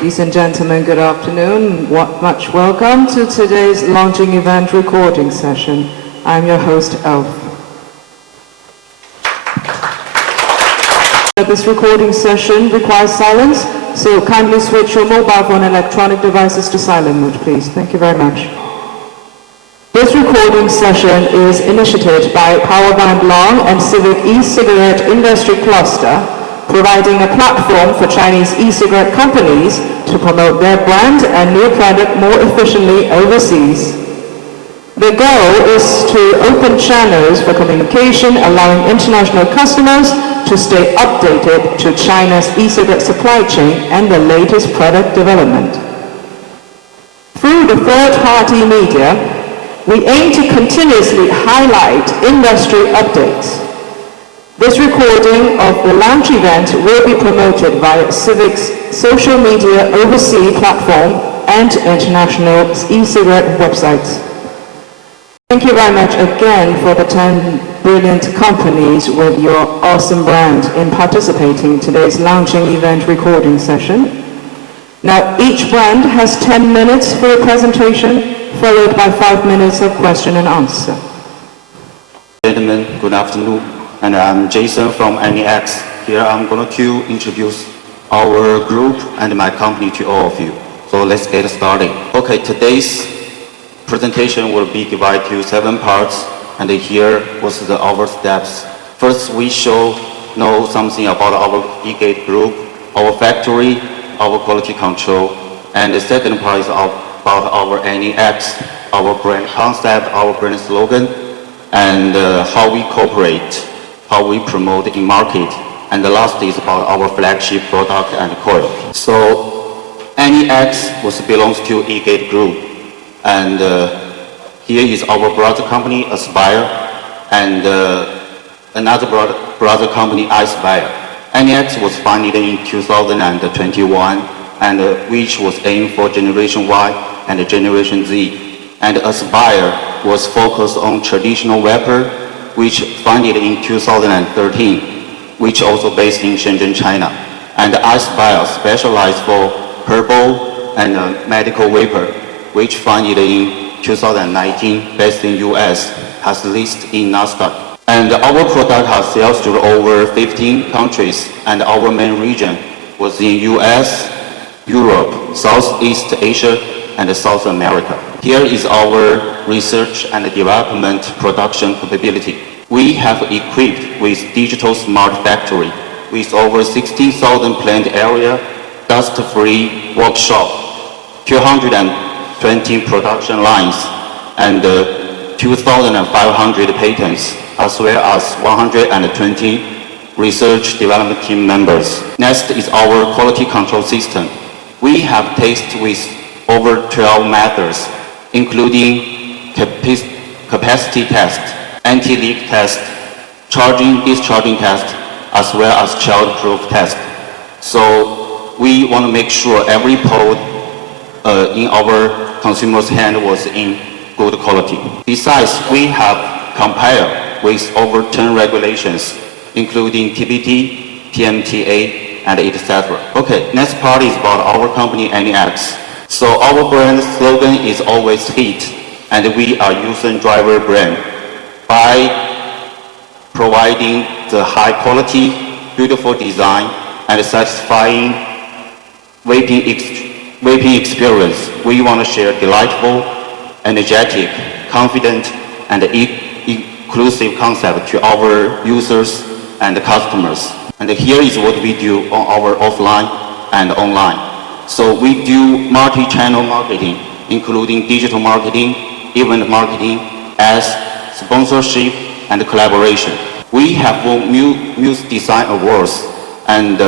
Ladies and gentlemen, good afternoon. Much welcome to today's launching event recording session. I'm your host, Elf. This recording session requires silence, so kindly switch your mobile phone and electronic devices to silent mode, please. Thank you very much. This recording session is initiated by Powerband Long and Civic E-cigarette industry cluster, providing a platform for Chinese e-cigarette companies to promote their brand and new product more efficiently overseas. The goal is to open channels for communication, allowing international customers to stay updated to China's e-cigarette supply chain and the latest product development. Through the third-party media, we aim to continuously highlight industry updates. This recording of the launch event will be promoted via Civic's social media overseas platform and international e-cigarette websites. Thank you very much again for the 10 brilliant companies with your awesome brand in participating in today's launching event recording session. Now, each brand has 10 minutes for a presentation, followed by 5 minutes of question and answer. Gentlemen, good afternoon. And I'm Jason from ANYX. Here I'm going to introduce our group and my company to all of you. So let's get started. Okay, today's presentation will be divided to 7 parts, and here was our steps. First, we know something about our E-Gate group, our factory, our quality control, and the second part is about our ANYX, our brand concept, our brand slogan, and how we cooperate, how we promote in market, and the last is about our flagship product and coil. So ANYX belongs to E-Gate Group, and here is our brother company Aspire, and another brother company Aspire. ANYX was founded in 2021, and which was aimed for Generation Y and Generation Z, and Aspire was focused on traditional vapor, which founded in 2013, which also based in Shenzhen, China. And Aspire specialized for herbal and medical vapor, which founded in 2019, based in US, has listed in NASDAQ. And our product has sales to over 15 countries, and our main region was in US, Europe, Southeast Asia, and South America. Here is our research and development production capability. We have equipped with digital smart factory with over 16,000 plant area, dust-free workshop, 220 production lines, and 2,500 patents, as well as 120 research development team members. Next is our quality control system. We have tested with over 12 methods, including capacity test, anti-leak test, discharging test, as well as child-proof test. So we want to make sure every pod in our consumer's hand was in good quality. Besides, we have complied with over 10 regulations, including TBT, PMTA, and etc. Okay, next part is about our company ANYX. So our brand slogan is always hit, and we are user driver brand by providing the high quality, beautiful design, and satisfying vaping experience. We want to share delightful, energetic, confident, and inclusive concept to our users and customers. And here is what we do on our offline and online. So we do multi-channel marketing, including digital marketing, event marketing, ads, sponsorship, and collaboration. We have won Muse Design Awards and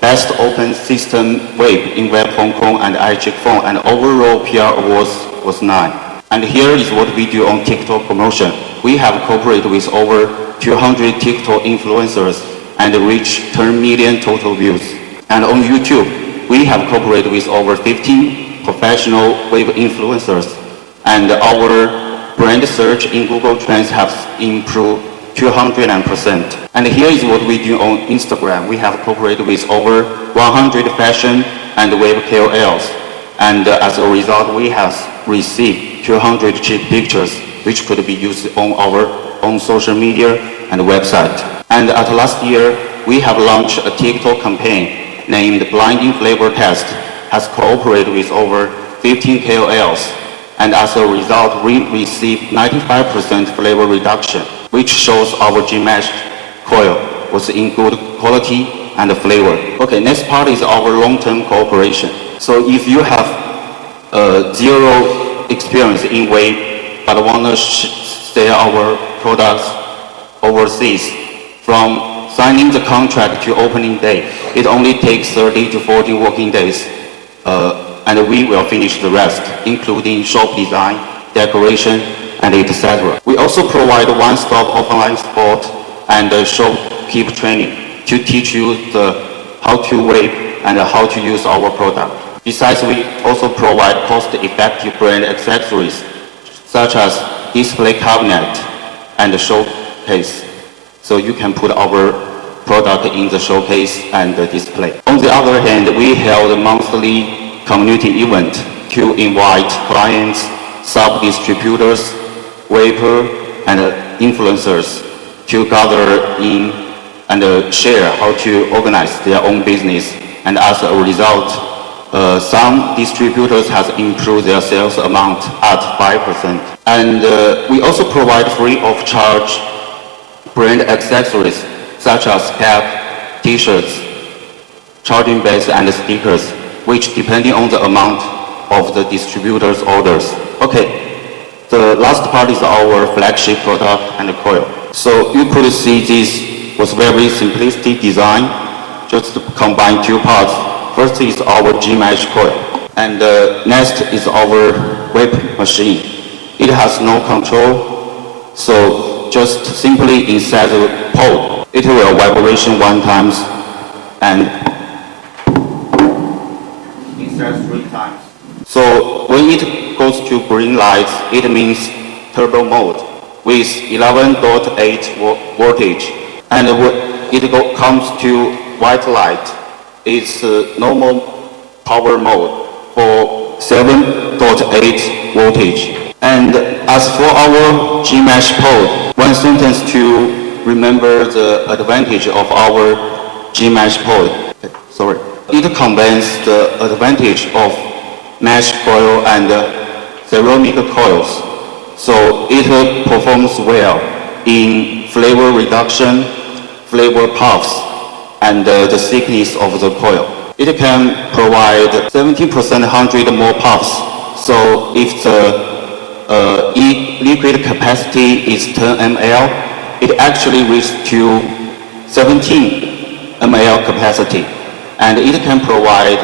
Best Open System Vape in Web Hong Kong and iCheck Phone, and overall PR awards was 9. And here is what we do on TikTok promotion. We have cooperated with over 200 TikTok influencers and reached 10 million total views. And on YouTube, we have cooperated with over 15 professional vape influencers, and our brand search in Google Trends has improved 200%. And here is what we do on Instagram. We have cooperated with over 100 fashion and web KOLs. And as a result, we have received 200 cheap pictures, which could be used on our own social media and website. And at last year, we have launched a TikTok campaign named Blinding Flavor Test, has cooperated with over 15 KOLs. And as a result, we received 95% flavor reduction, which shows our G-Mesh coil was in good quality and flavor. Okay, next part is our long-term cooperation. So if you have zero experience in vape but want to sell our products overseas, from signing the contract to opening day, it only takes 30 to 40 working days, and we will finish the rest, including shop design, decoration, and etc. We also provide one-stop offline support and shopkeep training to teach you how to vape and how to use our product. Besides, we also provide cost-effective brand accessories, such as display cabinet and showcase, so you can put our product in the showcase and the display. On the other hand, we held a monthly community event to invite clients, sub-distributors, vapor, and influencers to gather in and share how to organize their own business. And as a result, some distributors have improved their sales amount at 5%. And we also provide free of charge brand accessories such as cap, t-shirts, charging bags, and stickers, which depending on the amount of the distributor's orders. Okay, the last part is our flagship product and coil. So you could see this was very simplistic design, just to combine two parts. First is our G-Mesh coil, and next is our vape machine. It has no control, so just simply insert the pole. It will vibration one time and insert 3 times. So when it goes to green lights, it means turbo mode with 11.8 voltage. And when it comes to white light, it's normal power mode for 7.8 voltage. And as for our G-Mesh pole, one sentence to remember the advantage of our G-Mesh pole. Sorry. It combines the advantage of mesh coil and ceramic coils. So it performs well in flavor reduction, flavor puffs, and the thickness of the coil. It can provide 70% 100 more puffs. So if the liquid capacity is 10 ml, it actually reaches to 17 ml capacity. And it can provide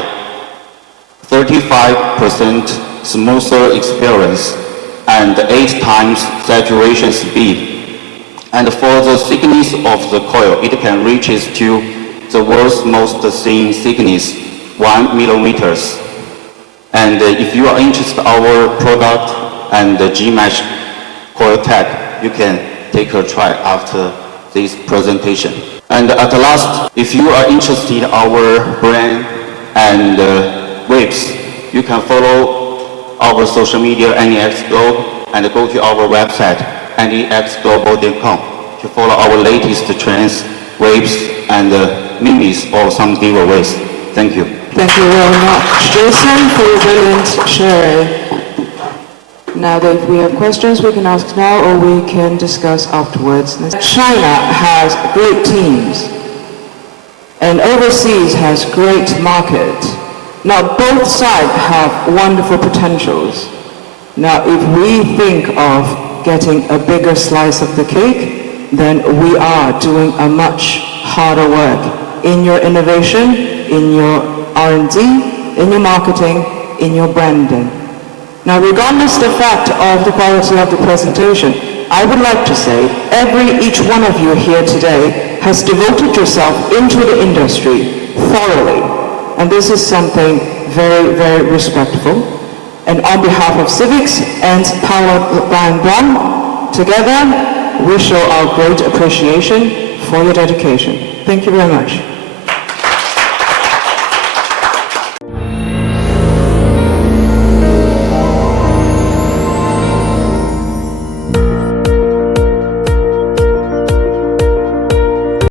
35% smoother experience and 8 times saturation speed. And for the thickness of the coil, it can reach to the world's most thin thickness, 1 millimeters. And if you are interested in our product and the G-Mesh coil tech, you can take a try after this presentation. And at last, if you are interested in our brand and vapes, you can follow our social media, ANYX Global, and go to our website, anyxglobal.com, to follow our latest trends, vapes, and minis or some giveaways. Thank you. Thank you very much, Jason, for your brilliant sharing. Now that if we have questions, we can ask now or we can discuss afterwards. China has great teams and overseas has great market. Now both sides have wonderful potentials. Now if we think of getting a bigger slice of the cake, then we are doing a much harder work in your innovation, in your R&D, in your marketing, in your branding. Now, regardless the fact of the quality of the presentation, I would like to say each one of you here today has devoted yourself into the industry thoroughly. And this is something very, very respectful. And on behalf of Civics and Powered by Bron, together we show our great appreciation for your dedication. Thank you very much.